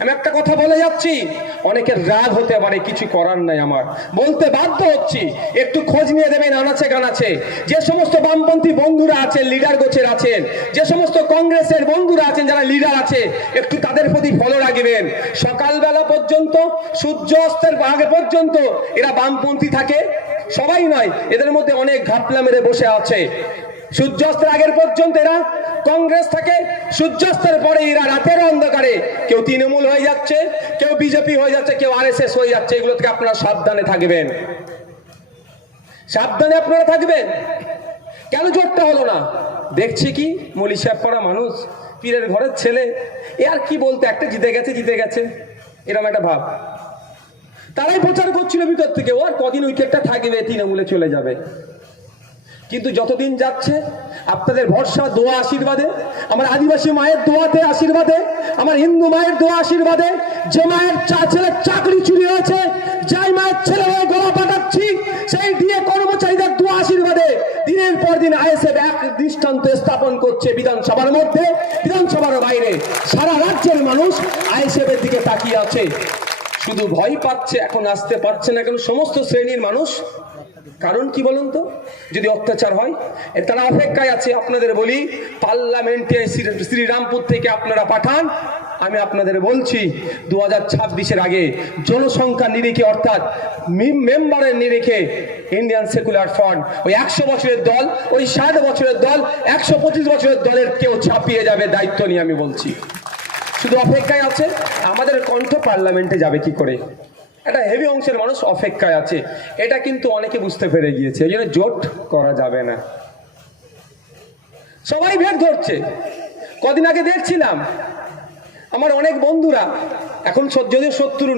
আমি একটা কথা বলে যাচ্ছি। অনেকের রাগ হতে পারে, কিছু করার নাই আমার। বলতে বাধ্য হচ্ছি, একটু খোঁজ নিয়ে দেবেন, আনাচে গানাচে যে সমস্ত বামপন্থী বন্ধুরা আছেন, লিডার গোছের আছেন, যে সমস্ত কংগ্রেসের বন্ধুরা আছেন, যারা লিডার আছে, একটু তাদের প্রতি ফলো রাখবেন। সকালবেলা পর্যন্ত, সূর্য অস্তের আগে পর্যন্ত এরা বামপন্থী থাকে। সবাই নয়, এদের মধ্যে অনেক ঘাপলা মেরে বসে আছে। সূর্যাস্তের আগের পর্যন্ত এরা কংগ্রেস থাকে, সূর্যাস্তের পরে এরা রাতের অন্ধকারে। কেউ তৃণমূল হয়ে যাচ্ছে, কেউ বিজেপি হয়ে যাচ্ছে, কেউ আরএসএস হয়ে যাচ্ছে, এগুলো থেকে আপনারা সাবধানে থাকবেন। সাবধানে আপনারা থাকবেন। কেন জোরটা হলো না? দেখছি কি, মলি সাহেব পড়া মানুষ, পীরের ঘরের ছেলে। এ আর কি বলতে, একটা জিতে গেছে জিতে গেছে। এরকম একটা ভাব। তারাই প্রচার করছিল ভিতর থেকে। ও আর কদিন উইকেটটা থাকবে, তৃণমূলে চলে যাবে। কিন্তু যতদিন যাচ্ছে আপনাদের ভরসা, দোয়া, আশীর্বাদে, আমার আদিবাসী মায়ের দোয়াতে আশীর্বাদে, আমার হিন্দু মায়ের দোয়া আশীর্বাদে, যে মায়ের চা, ছেলের চাকরি চুরি হয়েছে, যাই মায়ের ছেলে হয়ে গলা পাঠাচ্ছি সেই দিয়ে কর্মচারীদের দোয়া আশীর্বাদে দিনের পর দিন আইএসএফ এক দৃষ্টান্ত স্থাপন করছে বিধানসভার মধ্যে, বিধানসভার বাইরে। সারা রাজ্যের মানুষ আইএসএফ এর দিকে তাকিয়ে আছে। শুধু ভয় পাচ্ছে, এখন আসতে পারছে না কেন সমস্ত শ্রেণির মানুষ কারণ কি বলুন তো? যদি অত্যাচার হয় তারা অপেক্ষায় আছে, আপনাদের বলি, পার্লামেন্টে শ্রী- শ্রীরামপুর থেকে আপনারা পাঠান। আমি আপনাদের বলছি দু হাজার ছাব্বিশের আগে জনসংখ্যা নিরিখে, অর্থাৎ মেম্বারের নিরিখে ইন্ডিয়ান সেকুলার ফ্রন্ট ওই একশো বছরের দল, ওই ষাট বছরের দল, একশো পঁচিশ বছরের দলের কেউ ছাপিয়ে যাবে, দায়িত্ব নিয়ে আমি বলছি। শুধু অপেক্ষায় আছে, আমাদের কণ্ঠ পার্লামেন্টে যাবে কি করে? একটা হেভি অংশের মানুষ অপেক্ষায় আছে। এটা কিন্তু অনেকে বুঝতে পেরে গিয়েছে, এই জন্য জোট করা যাবে না। সবাই ভেট ধরছে। কদিন আগে দেখছিলাম, আমার অনেক বন্ধুরা, এখন যদিও সত্তর